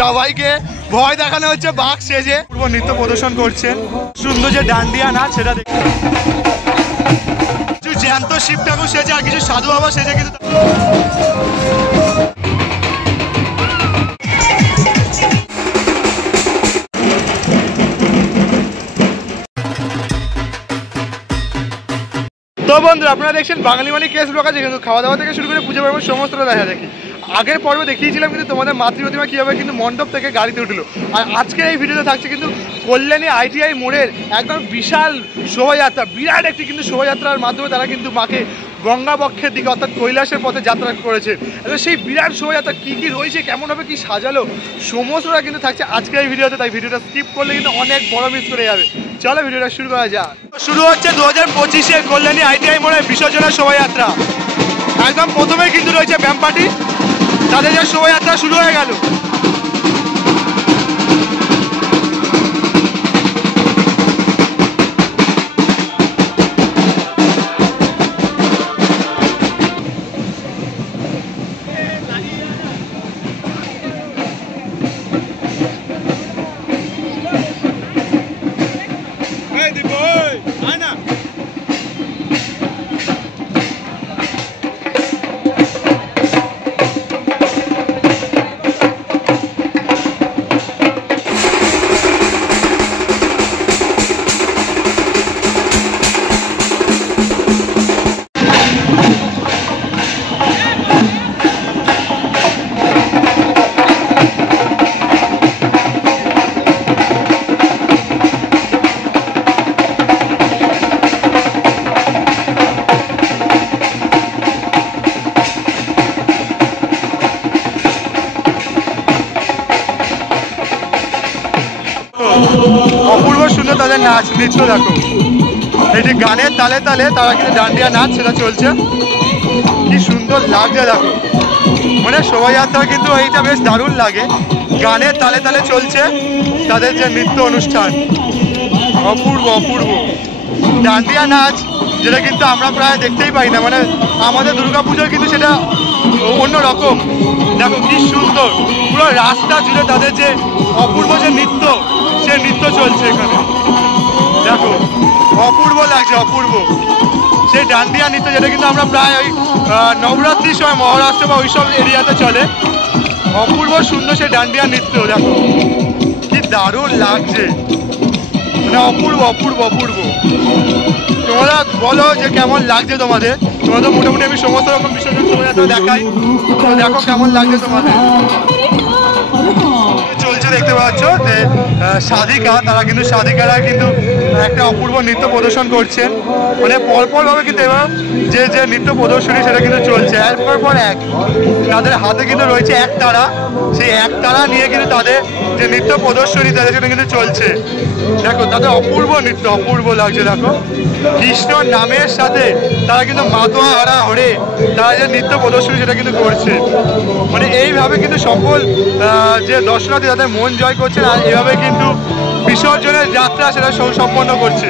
সবাইকে ভয় দেখানো হচ্ছে বাঘ সেজে পূর্ব নৃত্য প্রদর্শন করছেন। সুন্দর যে ডান্ডিয়া নাচ সেটা দেখে কিছু জ্যান্ত শিব ঠাকুর সেজে আর কিছু সাধু বাবা সেজে কিন্তু তো বন্ধুরা আপনারা দেখছেন বাঙালি মানে কেস ব্লগ আছে, কিন্তু খাওয়া দাওয়া থেকে শুরু করে পুজো পর্ব সমস্তটা দেখা দেখি। আগের পর্বে দেখিয়েছিলাম কিন্তু তোমাদের মাতৃ প্রতিমা কীভাবে কিন্তু মণ্ডপ থেকে গাড়িতে উঠলো, আর আজকে এই ভিডিওতে থাকছে কিন্তু কল্যাণী ITI মোড়ের একদম বিশাল শোভাযাত্রা, বিরাট একটি কিন্তু শোভাযাত্রার মাধ্যমে তারা কিন্তু মাকে গঙ্গা বক্ষের দিকে অর্থাৎ কৈলাসের পথে যাত্রা করেছে। সেই বিরাট শোভাযাত্রা কী কী রয়েছে, কেমনভাবে কী সাজালো, সমস্তটা কিন্তু থাকছে আজকে এই ভিডিওতে। তাই ভিডিওটা স্কিপ করলে কিন্তু অনেক বড় মিস করে যাবে। চলো ভিডিওটা শুরু করা যাক। শুরু হচ্ছে 2025-এ কল্যাণী ITI মোড়ে বিসর্জনের শোভাযাত্রা। একদম প্রথমে কিন্তু রয়েছে ব্যান্ড পার্টি, তাদের যে শোভাযাত্রা শুরু হয়ে গেল। অপূর্ব সুন্দর তাদের নাচ নৃত্য দেখো, এই যে গানের তালে তালে তারা কিন্তু ডান্ডিয়া নাচ সেটা চলছে, কি সুন্দর লাগছে দেখো। মানে শোভাযাত্রা কিন্তু এইটা বেশ দারুণ লাগে, গানের তালে তালে চলছে তাদের যে নৃত্য অনুষ্ঠান, অপূর্ব অপূর্ব ডান্ডিয়া নাচ, যেটা কিন্তু আমরা প্রায় দেখতেই পাই না। মানে আমাদের দুর্গাপুজোয় কিন্তু সেটা অন্য রকম। দেখো কি সুন্দর, পুরো রাস্তা জুড়ে তাদের যে অপূর্ব যে নৃত্য, সে নৃত্য চলছে এখানে। দেখো অপূর্ব লাগছে, অপূর্ব সেই ডান্ডিয়া নৃত্য, যেটা কিন্তু আমরা প্রায় ওই নবরাত্রির সময় মহারাষ্ট্র বা ওইসব এরিয়াতে চলে। অপূর্ব সুন্দর সেই ডান্ডিয়া নৃত্য, দেখো কি দারুণ লাগছে, মানে অপূর্ব অপূর্ব অপূর্ব। তোমরা বলো যে কেমন লাগছে তোমাদের। তোমরা তো মোটামুটি আমি সমস্ত রকম বিসর্জন শোভাযাত্রা দেখাই, তো দেখো কেমন লাগছে তোমাদের। চলছে দেখতে পাচ্ছ যে সাধিকা, তারা কিন্তু সাধিকারা কিন্তু একটা অপূর্ব নৃত্য প্রদর্শন করছেন। মানে পরপরভাবে কিন্তু এবার যে যে নৃত্য প্রদর্শনী সেটা কিন্তু চলছে এরপর পর এক। তাদের হাতে কিন্তু রয়েছে এক তারা, সেই এক তারা নিয়ে কিন্তু তাদের যে নৃত্য প্রদর্শনী তাদের সেটা কিন্তু চলছে। দেখো তাদের অপূর্ব নৃত্য, অপূর্ব লাগছে। দেখো কৃষ্ণর নামের সাথে তারা কিন্তু মাতোয়া হারা হরে তারা যে নৃত্য প্রদর্শনী সেটা কিন্তু করছে। মানে এইভাবে কিন্তু সকল যে দর্শনার্থী তাদের মন জয় করছেন, আর এইভাবে কিন্তু বিসর্জনের যাত্রা সেটা সম্পন্ন করছে,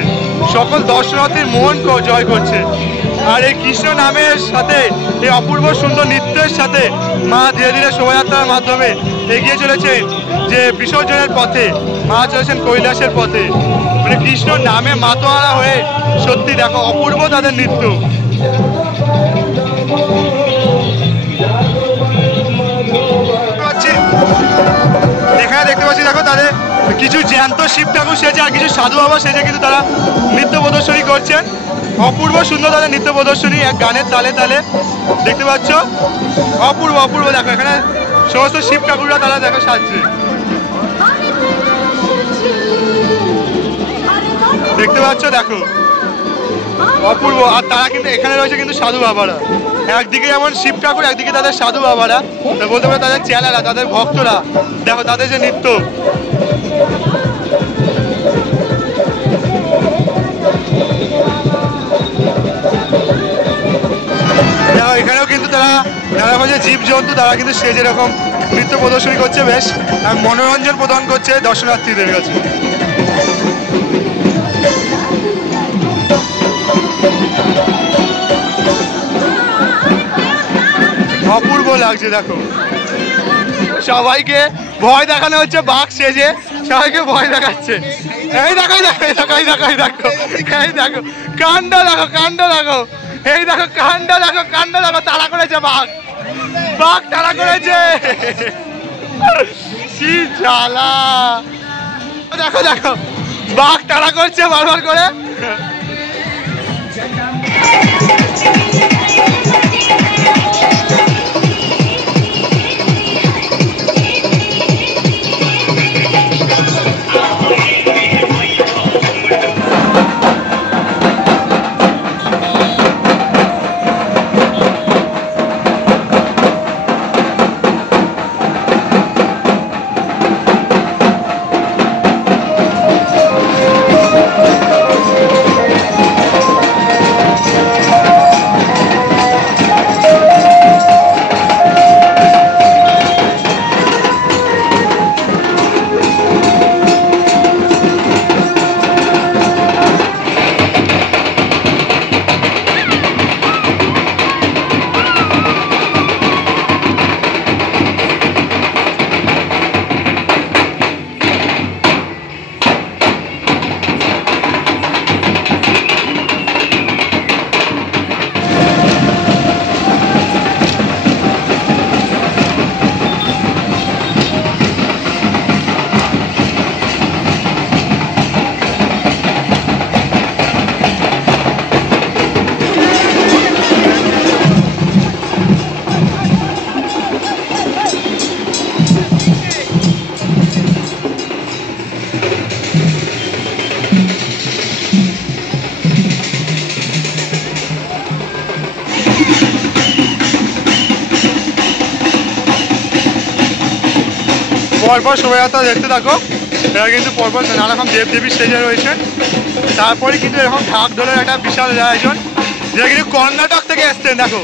সকল দর্শনার্থীর মন জয় করছে। আর এই কৃষ্ণ নামের সাথে এই অপূর্ব সুন্দর নৃত্যের সাথে মা ধীরে ধীরে শোভাযাত্রার মাধ্যমে এগিয়ে চলেছেন যে বিসর্জনের পথে, মা চলেছেন কৈলাসের পথে। মানে কৃষ্ণ নামে মাতোয়ারা হয়ে সত্যি দেখো অপূর্ব তাদের নৃত্য। এখানে দেখতে পাচ্ছি দেখো তাদের কিছু জ্যান্ত শিব ঠাকুর সেজে আর কিছু সাধু বাবা সেজে কিন্তু তারা নৃত্য প্রদর্শনী করছেন। অপূর্ব সুন্দর তাদের নৃত্য প্রদর্শনী, এক গানের তালে তালে দেখতে পাচ্ছ, অপূর্ব অপূর্ব। দেখো এখানে সমস্ত শিব ঠাকুররা তারা দেখো সাজছে, দেখতে পাচ্ছ দেখো অপূর্ব। আর তারা কিন্তু এখানে রয়েছে কিন্তু সাধু বাবারা, একদিকে যেমন শিব ঠাকুর একদিকে তাদের সাধু বাবারা, বলতে পারে তাদের চেলারা, তাদের ভক্তরা। দেখো তাদের যে নৃত্য, দেখো এখানেও কিন্তু তারা নানা যে জীবজন্তু তারা কিন্তু সে যেরকম নৃত্য প্রদর্শনী করছে, বেশ মনোরঞ্জন প্রদান করছে দর্শনার্থীদের কাছে। অপূর্ব লাগছে দেখো, সবাইকে ভয় দেখানো হচ্ছে বাঘ সেজে, সবাইকে ভয় দেখাচ্ছে। এই দেখো এই দেখো এই দেখো এই দেখো এই দেখো এই দেখো কাণ্ড দেখো কাণ্ড দেখো, এই দেখো কাণ্ড দেখো কাণ্ড দেখো, তাড়া করেছে বাঘ, বাঘ তাড়া করেছে। কি জ্বালা, দেখো দেখো বাঘ তাড়া করছে বারবার করে। পরপর শোভাযাত্রা দেখতে থাকো, এরা কিন্তু পরপর নানা রকম দেবদেবীর স্টেজে রয়েছে। তারপরে কিন্তু এরকম ঢাক ঢোলের একটা বিশাল আয়োজন, যেটা কিন্তু কর্ণাটক থেকে এসছেন। দেখো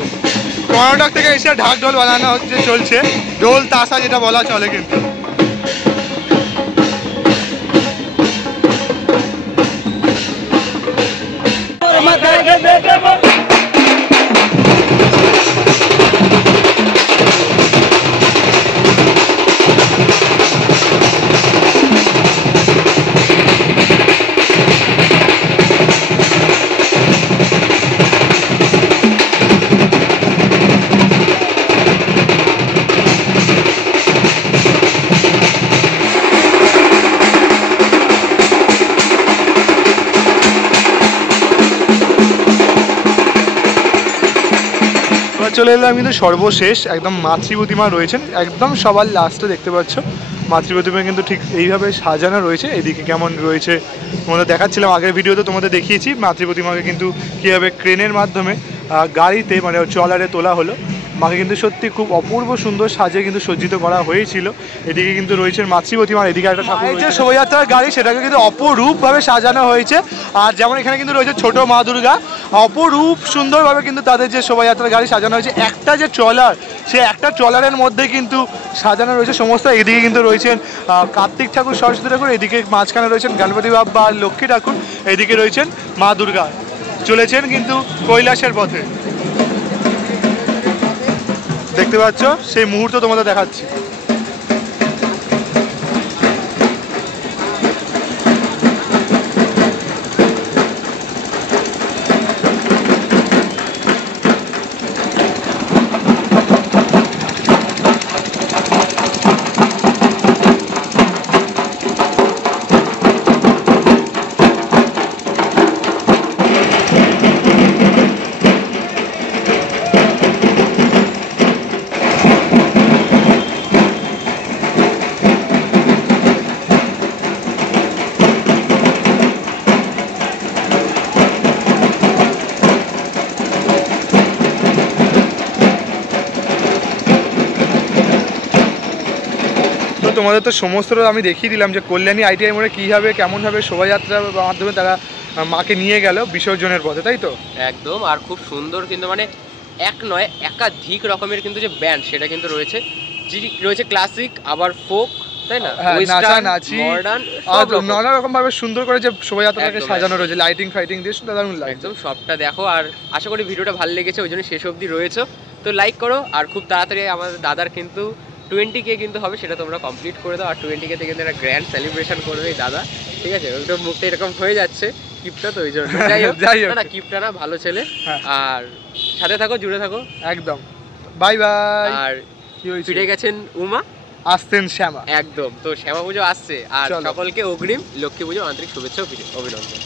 কর্ণাটক থেকে এসে ঢাক ঢোল বানানো হচ্ছে, চলছে ঢোল তাসা যেটা বলা চলে। কিন্তু চলে এলাম কিন্তু সর্বশেষ একদম মাতৃ প্রতিমা রয়েছেন একদম সবার লাস্টে দেখতে পাচ্ছ। মাতৃ প্রতিমা কিন্তু ঠিক এইভাবে সাজানো রয়েছে। এদিকে কেমন রয়েছে তোমাদের দেখাচ্ছিলাম আগের ভিডিওতে, তোমাদের দেখিয়েছি মাতৃ প্রতিমাকে কিন্তু কীভাবে ক্রেনের মাধ্যমে গাড়িতে মানে ট্রলারে তোলা হলো। মাকে কিন্তু সত্যি খুব অপূর্ব সুন্দর সাজে কিন্তু সজ্জিত করা হয়েছিল। এদিকে কিন্তু রয়েছে মাতৃ প্রতিমা, এদিকে একটা ঠাকুর রয়েছে শোভাযাত্রার গাড়ি, সেটাকে কিন্তু অপরূপভাবে সাজানো হয়েছে। আর যেমন এখানে কিন্তু রয়েছে ছোট মা দুর্গা, অপরূপ সুন্দরভাবে কিন্তু তাদের যে শোভাযাত্রার গাড়ি সাজানো হয়েছে। একটা যে ট্রলার, সে একটা ট্রলারের মধ্যে কিন্তু সাজানো রয়েছে সমস্ত। এদিকে কিন্তু রয়েছেন কার্তিক ঠাকুর, সরস্বতী ঠাকুর, এদিকে মাঝখানে রয়েছেন গণপতি বাপ্পা আর লক্ষ্মী ঠাকুর, এদিকে রয়েছেন মা দুর্গা, চলেছেন কিন্তু কৈলাসের পথে। দেখতে পাচ্ছ সেই মুহূর্ত তোমাদের দেখাচ্ছি। তোমাদের তো সমস্তটা আমি দেখিয়ে দিলাম যে কল্যাণী ITI মোড়ে কীভাবে কেমনভাবে শোভাযাত্রার মাধ্যমে তারা মাকে নিয়ে গেল বিসর্জনের পথে, তাই তো? একদম। আর খুব সুন্দর কিন্তু মানে এক নয় একাধিক রকমের কিন্তু যে ব্যান্ড সেটা কিন্তু রয়েছে, রয়েছে ক্লাসিক আবার ফোক, তাই না, নাচি মডার্ন, আর নানা রকম ভাবে সুন্দর করে যে শোভাযাত্রাটাকে সাজানো রয়েছে লাইটিং ফাইটিং দিয়ে, দারুণ লাগে একদম। সবটা দেখো আর আশা করি ভিডিওটা ভালো লেগেছে, ওই জন্য শেষ অবধি রয়েছে। তো লাইক করো আর খুব তাড়াতাড়ি আমাদের দাদার কিন্তু 20K কিন্তু হবে, সেটা তোমরা কমপ্লিট করে দাও। আর 20K তে কিন্তু একটা গ্র্যান্ড সেলিব্রেশন করবে এই দাদা, ঠিক আছে? ওইটা মুখটা এরকম হয়ে যাচ্ছে কিপটা, তো ওই জন্য যাই হোক না কিপটা না, ভালো ছেলে। আর সাথে থাকো, জুড়ে থাকো একদম। Bye bye. আর ফিরে গেছেন উমা, আসতেন শ্যামা। একদম। তো শ্যামা পুজো আসছে, আর সকলকে অগ্রিম লক্ষ্মী পুজো আন্তরিক শুভেচ্ছা ও অভিনন্দন।